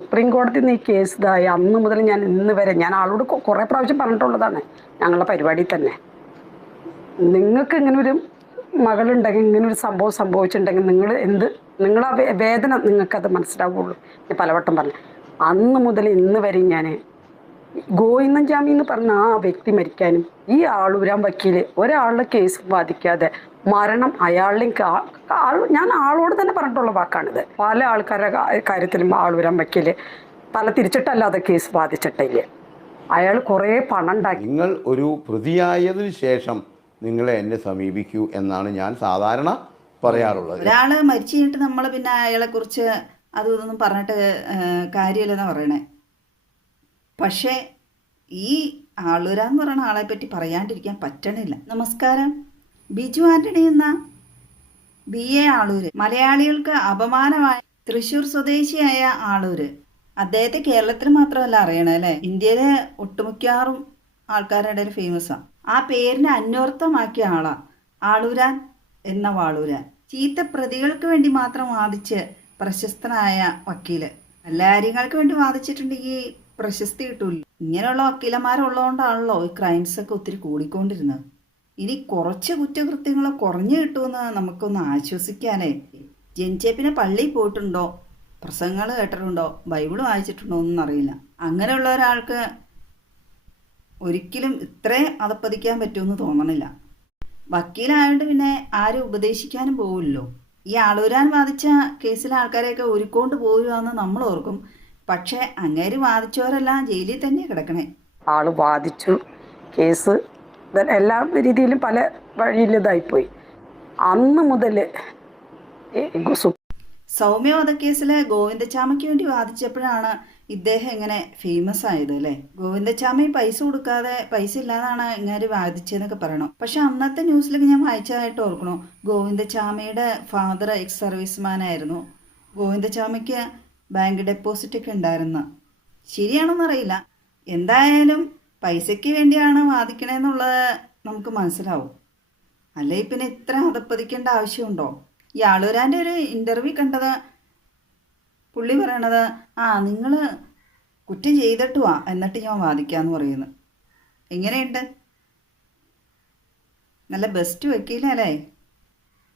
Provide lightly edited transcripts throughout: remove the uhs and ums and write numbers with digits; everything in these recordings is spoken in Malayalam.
സുപ്രീം കോടതി ഈ കേസ് ഇതായി അന്ന് മുതൽ ഞാൻ ഇന്ന് വരെ ഞാൻ ആളോട് കുറേ പ്രാവശ്യം പറഞ്ഞിട്ടുള്ളതാണ്. ഞങ്ങളുടെ പരിപാടി തന്നെ നിങ്ങൾക്ക് ഇങ്ങനെ ഒരു മകളുണ്ടെങ്കിൽ, ഇങ്ങനെ ഒരു സംഭവം സംഭവിച്ചിട്ടുണ്ടെങ്കിൽ നിങ്ങളാ വേദന നിങ്ങൾക്കത് മനസ്സിലാവുള്ളൂ. ഞാൻ പലവട്ടം പറഞ്ഞു. അന്ന് മുതൽ ഇന്ന് വരെ ഞാൻ ഗോവിന്ദൻ ജാമി എന്ന് പറഞ്ഞ ആ വ്യക്തി മരിക്കാനും ഈ ആളൂരാൻ വക്കീൽ ഒരാളുടെ കേസ് ബാധിക്കാതെ മരണം അയാളുടെയും ഞാൻ ആളോട് തന്നെ പറഞ്ഞിട്ടുള്ള വാക്കാണിത്. പല ആൾക്കാരുടെ കാര്യത്തിലും ആളൂരാൻ വക്കീൽ പല തിരിച്ചിട്ടല്ലാതെ കേസ് ബാധിച്ചിട്ടില്ല. അയാൾ കുറേ പണം ഉണ്ടാക്കി. നിങ്ങൾ ഒരു പ്രതിയായതിനു ശേഷം നിങ്ങളെ എന്നെ സമീപിക്കൂ എന്നാണ് ഞാൻ സാധാരണ പറയാറുള്ളത്. ഒരാള് മരിച്ചു കഴിഞ്ഞിട്ട് നമ്മൾ പിന്നെ അയാളെ കുറിച്ച് അതും ഇതൊന്നും പറഞ്ഞിട്ട് കാര്യമില്ലെന്നാ പറയണേ. പക്ഷേ ഈ ആളൂരാന്ന് പറയുന്ന ആളെ പറ്റി പറയാണ്ടിരിക്കാൻ പറ്റണില്ല. നമസ്കാരം. ബിജു ആന്റണി എന്ന BA ആളൂര് മലയാളികൾക്ക് അപമാനമായ തൃശ്ശൂർ സ്വദേശിയായ ആളൂര്. അദ്ദേഹത്തെ കേരളത്തിൽ മാത്രമല്ല അറിയണേ അല്ലേ, ഇന്ത്യയിലെ ഒട്ടുമിക്കാറും ആൾക്കാരുടെ ഇടയിൽ ഫേമസാണ്. ആ പേരിനെ അന്വർത്ഥമാക്കിയ ആളാ ആളൂരാൻ എന്ന വാളൂരാൻ. ചീത്ത പ്രതികൾക്ക് വേണ്ടി മാത്രം വാദിച്ച് പ്രശസ്തനായ വക്കീല്. നല്ല കാര്യങ്ങൾക്ക് വേണ്ടി വാദിച്ചിട്ടുണ്ടെങ്കിൽ പ്രശസ്തി കിട്ടൂല. ഇങ്ങനെയുള്ള വക്കീലന്മാരുള്ളതുകൊണ്ടാണല്ലോ ഈ ക്രൈംസ് ഒക്കെ ഒത്തിരി കൂടിക്കൊണ്ടിരുന്നത്. ഇനി കുറച്ച് കുറ്റകൃത്യങ്ങൾ കുറഞ്ഞു കിട്ടുമെന്ന് നമുക്കൊന്ന് ആശ്വസിക്കാനേ. ജനിച്ചേ പിന്നെ പള്ളിയിൽ പോയിട്ടുണ്ടോ, പ്രസംഗങ്ങൾ കേട്ടിട്ടുണ്ടോ, ബൈബിൾ വായിച്ചിട്ടുണ്ടോ ഒന്നും അറിയില്ല. അങ്ങനെയുള്ള ഒരാൾക്ക് ഒരിക്കലും ഇത്രയും അതപ്പതിക്കാൻ പറ്റുമെന്ന് തോന്നണില്ല. വക്കീലായതുകൊണ്ട് പിന്നെ ആരും ഉപദേശിക്കാനും പോവില്ലല്ലോ. ഈ ആളൂരാൻ വാദിച്ച കേസിലെ ആൾക്കാരെയൊക്കെ ഒരുക്കൊണ്ട് പോരുവാന്ന് നമ്മൾ ഓർക്കും. പക്ഷെ അങ്ങേര് വാദിച്ചവരെല്ലാം ജയിലിൽ തന്നെ കിടക്കണേ. ആള് വാദിച്ചു, കേസ് എല്ലാ രീതിയിലും പല വഴിയിലിതായിപ്പോയി. അന്ന് മുതൽ സൗമ്യ വധക്കേസിലെ ഗോവിന്ദച്ചാമയ്ക്ക് വേണ്ടി വാദിച്ചപ്പോഴാണ് ഇദ്ദേഹം ഇങ്ങനെ ഫേമസ് ആയത് അല്ലേ. ഗോവിന്ദച്ചാമി പൈസ കൊടുക്കാതെ, പൈസ ഇല്ലാതാണ് ഇങ്ങനെ വാദിച്ചതെന്നൊക്കെ പറയണം. പക്ഷെ അന്നത്തെ ന്യൂസിലൊക്കെ ഞാൻ വായിച്ചതായിട്ട് ഓർക്കണു, ഗോവിന്ദച്ചാമിയുടെ ഫാദർ എക്സ് സർവീസ്മാൻ ആയിരുന്നു. ഗോവിന്ദച്ചാമിക്ക് ബാങ്ക് ഡെപ്പോസിറ്റ് ഒക്കെ ഉണ്ടായിരുന്നു. ശരിയാണെന്നറിയില്ല. എന്തായാലും പൈസയ്ക്ക് വേണ്ടിയാണ് വാദിക്കണേന്നുള്ളത് നമുക്ക് മനസ്സിലാവും. അല്ലേ പിന്നെ ഇത്ര അതപ്പതിക്കേണ്ട ആവശ്യമുണ്ടോ? ഈ ആളൂരാൻ്റെ ഒരു ഇൻ്റർവ്യൂ കണ്ടത് പുള്ളി പറയണത്, നിങ്ങൾ കുറ്റം ചെയ്തിട്ട് വാ എന്നിട്ട് ഞാൻ വാദിക്കാമെന്ന് പറയുന്നു. എങ്ങനെയുണ്ട്? നല്ല ബെസ്റ്റ് വക്കീലല്ലേ.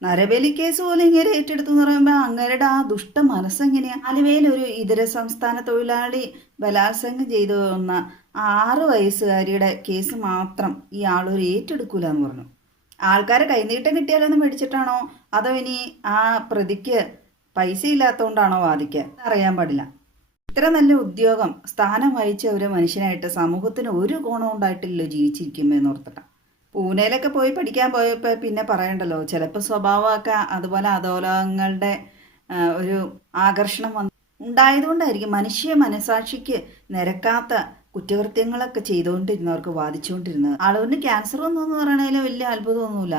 നരബലി കേസ് പോലും ഇങ്ങനെ ഏറ്റെടുത്തു എന്ന് പറയുമ്പോൾ അങ്ങേരുടെ ആ ദുഷ്ട മനസ്സെങ്ങനെയാ. ആലുവയിൽ ഒരു ഇതര സംസ്ഥാന തൊഴിലാളി ബലാത്സംഗം ചെയ്തു വന്ന 6 വയസ്സുകാരിയുടെ കേസ് മാത്രം ഈ ആളൊരു ഏറ്റെടുക്കൂല എന്ന് പറഞ്ഞു. ആൾക്കാരെ കൈനീട്ടം കിട്ടിയാലൊന്നും മേടിച്ചിട്ടാണോ, അതോ ഇനി ആ പ്രതിക്ക് പൈസ ഇല്ലാത്തതുകൊണ്ടാണോ വാദിക്കുക അറിയാൻ പാടില്ല. ഇത്ര നല്ല ഉദ്യോഗം സ്ഥാനം വഹിച്ച ഒരു മനുഷ്യനായിട്ട് സമൂഹത്തിന് ഒരു ഗുണം ഉണ്ടായിട്ടില്ലല്ലോ ജീവിച്ചിരിക്കുമെന്ന് ഓർത്തിട്ടാണ്. പൂനെയിലൊക്കെ പോയി പഠിക്കാൻ പോയപ്പോൾ പിന്നെ പറയണ്ടല്ലോ, ചിലപ്പോൾ സ്വഭാവമൊക്കെ അതുപോലെ അധോലോകങ്ങളുടെ ഒരു ആകർഷണം ഉണ്ടായതുകൊണ്ടായിരിക്കും മനുഷ്യ മനസാക്ഷിക്ക് നിരക്കാത്ത കുറ്റകൃത്യങ്ങളൊക്കെ ചെയ്തുകൊണ്ടിരുന്നവർക്ക് വാദിച്ചുകൊണ്ടിരുന്നത്. ആളുവിന് ക്യാൻസർ വന്നെന്ന് പറയണതിൽ വലിയ അത്ഭുതമൊന്നുമില്ല.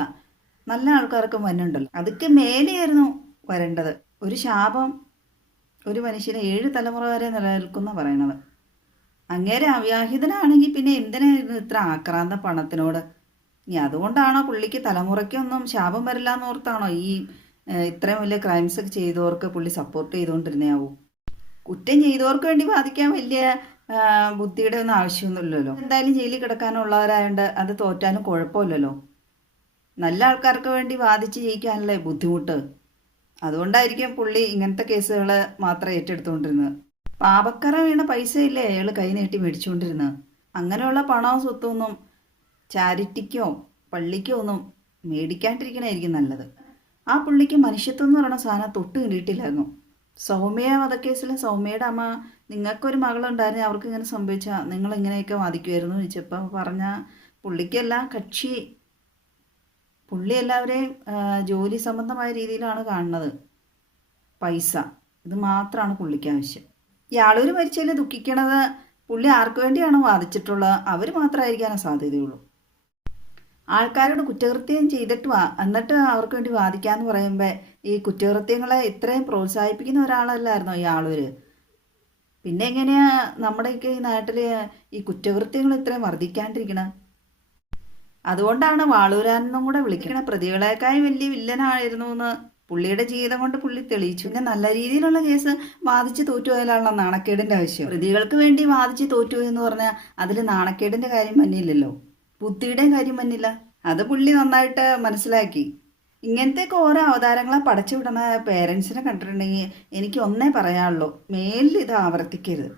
നല്ല ആൾക്കാർക്കും വന്നുണ്ടല്ലോ. അതൊക്കെ മേലെയായിരുന്നു വരേണ്ടത്. ഒരു ശാപം ഒരു മനുഷ്യന് 7 തലമുറ വരെ നിലനിൽക്കുന്ന പറയണത്. അങ്ങേരെ അവിവാഹിതനാണെങ്കിൽ പിന്നെ എന്തിനായിരുന്നു ഇത്ര ആക്രാന്ത പണത്തിനോട്? ഇനി അതുകൊണ്ടാണോ പുള്ളിക്ക് തലമുറയ്ക്കൊന്നും ശാപം വരില്ല എന്നോർത്താണോ ഈ ഇത്രയും വലിയ ക്രൈംസ് ഒക്കെ ചെയ്തവർക്ക് പുള്ളി സപ്പോർട്ട് ചെയ്തുകൊണ്ടിരുന്നയാവും? കുറ്റം ചെയ്തവർക്ക് വേണ്ടി വാദിക്കാൻ വലിയ ബുദ്ധിയുടെ ഒന്നും ആവശ്യമൊന്നുമില്ലല്ലോ. എന്തായാലും ജയിലിൽ കിടക്കാനുള്ളവരായതുകൊണ്ട് അത് തോറ്റാലും കുഴപ്പമില്ലല്ലോ. നല്ല ആൾക്കാർക്ക് വേണ്ടി വാദിച്ച് ജയിക്കാനല്ലേ ബുദ്ധിമുട്ട്. അതുകൊണ്ടായിരിക്കും പുള്ളി ഇങ്ങനത്തെ കേസുകൾ മാത്രം ഏറ്റെടുത്തുകൊണ്ടിരുന്നത്. പാപക്കറ വീണ പൈസയില്ലേ അയാൾ കൈ നീട്ടി മേടിച്ചുകൊണ്ടിരുന്നത്. അങ്ങനെയുള്ള പണവും സ്വത്തൊന്നും ചാരിറ്റിക്കോ പള്ളിക്കോ ഒന്നും മേടിക്കാണ്ടിരിക്കണമായിരിക്കും നല്ലത്. ആ പുള്ളിക്ക് മനുഷ്യത്വം എന്ന് പറയുന്ന സാധനം തൊട്ട് കിട്ടിയിട്ടില്ലായിരുന്നു. സൗമ്യ വധക്കേസിലെ സൗമ്യയുടെ അമ്മ, നിങ്ങൾക്കൊരു മകളുണ്ടായിരുന്നു, അവർക്ക് ഇങ്ങനെ സംഭവിച്ചാൽ നിങ്ങൾ ഇങ്ങനെയൊക്കെ വാദിക്കുമായിരുന്നു ചോദിച്ചപ്പോൾ പറഞ്ഞ പുള്ളിക്കെല്ലാം കക്ഷി, പുള്ളി എല്ലാവരെയും ജോലി സംബന്ധമായ രീതിയിലാണ് കാണുന്നത്. പൈസ ഇത് മാത്രമാണ് പുള്ളിക്ക് ആവശ്യം. ഈ ആളൂർ മരിച്ചതിൽ ദുഃഖിക്കണത് പുള്ളി ആർക്ക് വേണ്ടിയാണ് വാദിച്ചിട്ടുള്ളത് അവർ മാത്രമായിരിക്കാനേ സാധ്യതയുള്ളൂ. ആൾക്കാരോട് കുറ്റകൃത്യം ചെയ്തിട്ട് എന്നിട്ട് അവർക്ക് വേണ്ടി വാദിക്കാമെന്ന് പറയുമ്പോൾ ഈ കുറ്റകൃത്യങ്ങളെ ഇത്രയും പ്രോത്സാഹിപ്പിക്കുന്ന ഒരാളല്ലായിരുന്നോ ഈ ആളൂർ? പിന്നെ എങ്ങനെയാ നമ്മുടെയൊക്കെ ഈ നാട്ടിൽ ഈ കുറ്റകൃത്യങ്ങൾ ഇത്രയും വർദ്ധിക്കാണ്ടിരിക്കണം? അതുകൊണ്ടാണ് വാളൂരാനെന്നും കൂടെ വിളിക്കണ. പ്രതികളെക്കാളും വലിയ വില്ലനായിരുന്നു എന്ന് പുള്ളിയുടെ ജീവിതം കൊണ്ട് പുള്ളി തെളിയിച്ചു. പിന്നെ നല്ല രീതിയിലുള്ള കേസ് വാദിച്ച് തോറ്റുപോയാലുള്ള നാണക്കേടിൻ്റെ ആവശ്യം. പ്രതികൾക്ക് വേണ്ടി വാദിച്ച് തോറ്റു എന്ന് പറഞ്ഞാൽ അതിൽ നാണക്കേടിൻ്റെ കാര്യം മന്നില്ലല്ലോ, ബുദ്ധിയുടെയും കാര്യം മന്നില്ല. അത് പുള്ളി നന്നായിട്ട് മനസ്സിലാക്കി. ഇങ്ങനത്തെയൊക്കെ ഓരോ അവതാരങ്ങളെ പടച്ചു വിടുന്ന പേരൻസിനെ കണ്ടിട്ടുണ്ടെങ്കിൽ എനിക്ക് ഒന്നേ പറയാനുള്ളൂ, മേലിൽ ഇത് ആവർത്തിക്കരുത്.